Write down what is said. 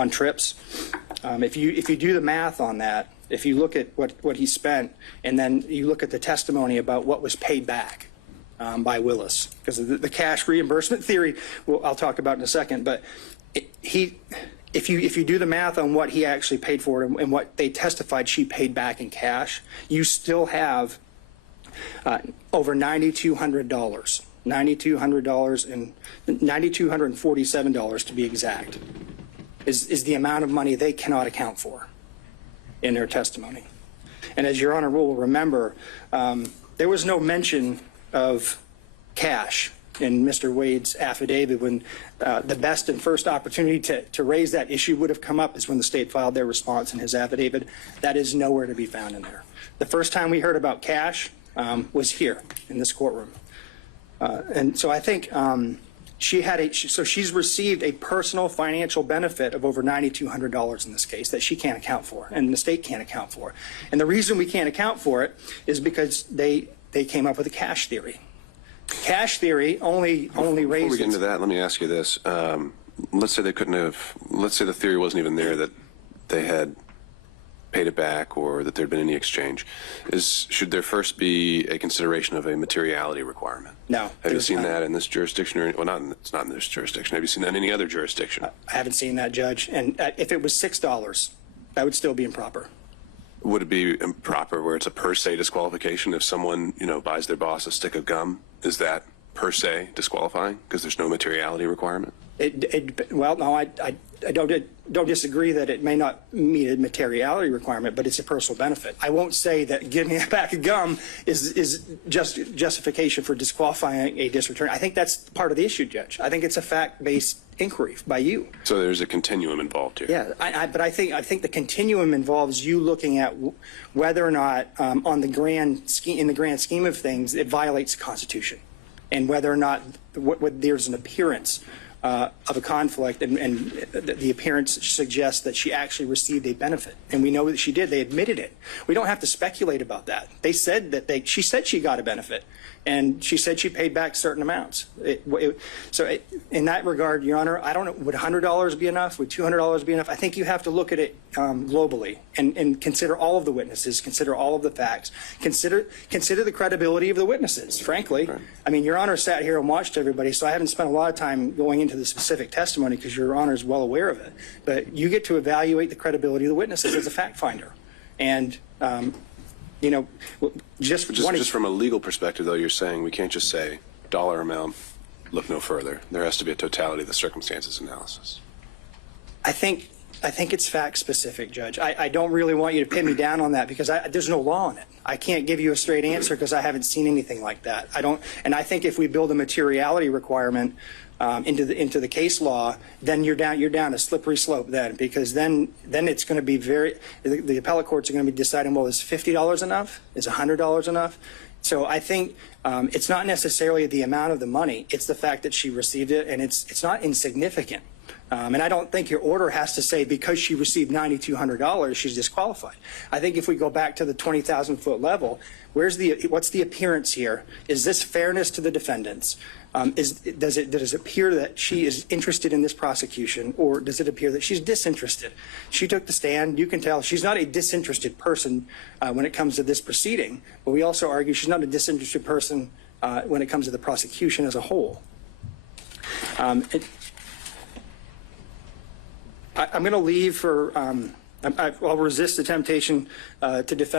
on trips. If you do the math on that, if you look at what he spent, and then you look at the testimony about what was paid back by Willis, because the cash reimbursement theory, I'll talk about in a second, but if you do the math on what he actually paid for it and what they testified she paid back in cash, you still have over $9,200, $9,200 and $9,247 to be exact, is the amount of money they cannot account for in their testimony. And as Your Honor will remember, there was no mention of cash in Mr. Wade's affidavit when the best and first opportunity to raise that issue would have come up is when the state filed their response in his affidavit. That is nowhere to be found in there. The first time we heard about cash was here in this courtroom. And so I think she's received a personal financial benefit of over $9,200 in this case that she can't account for, and the state can't account for. And the reason we can't account for it is because they came up with a cash theory. Cash theory only raises. Before we get into that, let me ask you this. Let's say they couldn't have, let's say the theory wasn't even there that they had paid it back or that there had been any exchange. Should there first be a consideration of a materiality requirement? No. Have you seen that in this jurisdiction? Or, well, it's not in this jurisdiction. Have you seen that in any other jurisdiction? I haven't seen that, Judge. And if it was $6, that would still be improper. Would it be improper where it's a per se disqualification if someone, buys their boss a stick of gum? Is that per se disqualifying because there's no materiality requirement? Well, no, I don't disagree that it may not meet a materiality requirement, but it's a personal benefit. I won't say that giving a pack of gum is just justification for disqualifying a district attorney. I think that's part of the issue, Judge. I think it's a fact-based inquiry by you. So there's a continuum involved here. Yeah, but I think the continuum involves you looking at whether or not, in the grand scheme of things, it violates the Constitution, and whether or not there's an appearance of a conflict, and the appearance suggests that she actually received a benefit, and we know that she did. They admitted it. We don't have to speculate about that. They said that she said she got a benefit, and she said she paid back certain amounts. In that regard, Your Honor, I don't know, would $100 be enough? Would $200 be enough? I think you have to look at it globally and consider all of the witnesses, consider all of the facts, consider the credibility of the witnesses, frankly. Right. I mean, Your Honor sat here and watched everybody, so I haven't spent a lot of time going into the specific testimony because Your Honor is well aware of it. But you get to evaluate the credibility of the witnesses as a fact finder. And just from a legal perspective, though, you're saying we can't just say dollar amount, look no further. There has to be a totality of the circumstances analysis. I think it's fact specific, Judge. I don't really want you to pin me down on that because there's no law on it. I can't give you a straight answer because I haven't seen anything like that. And I think if we build a materiality requirement into the case law, then you're down a slippery slope then, because then it's going to be the appellate courts are going to be deciding, well, is $50 enough? Is $100 enough? So I think it's not necessarily the amount of the money, it's the fact that she received it, and it's not insignificant. And I don't think your order has to say because she received $9,200 she's disqualified. I think if we go back to the 20,000-foot level, what's the appearance here? Is this fairness to the defendants? Does it appear that she is interested in this prosecution, or does it appear that she's disinterested? She took the stand. You can tell she's not a disinterested person when it comes to this proceeding, but we also argue she's not a disinterested person when it comes to the prosecution as a whole. I'm going to leave for I'll resist the temptation to defend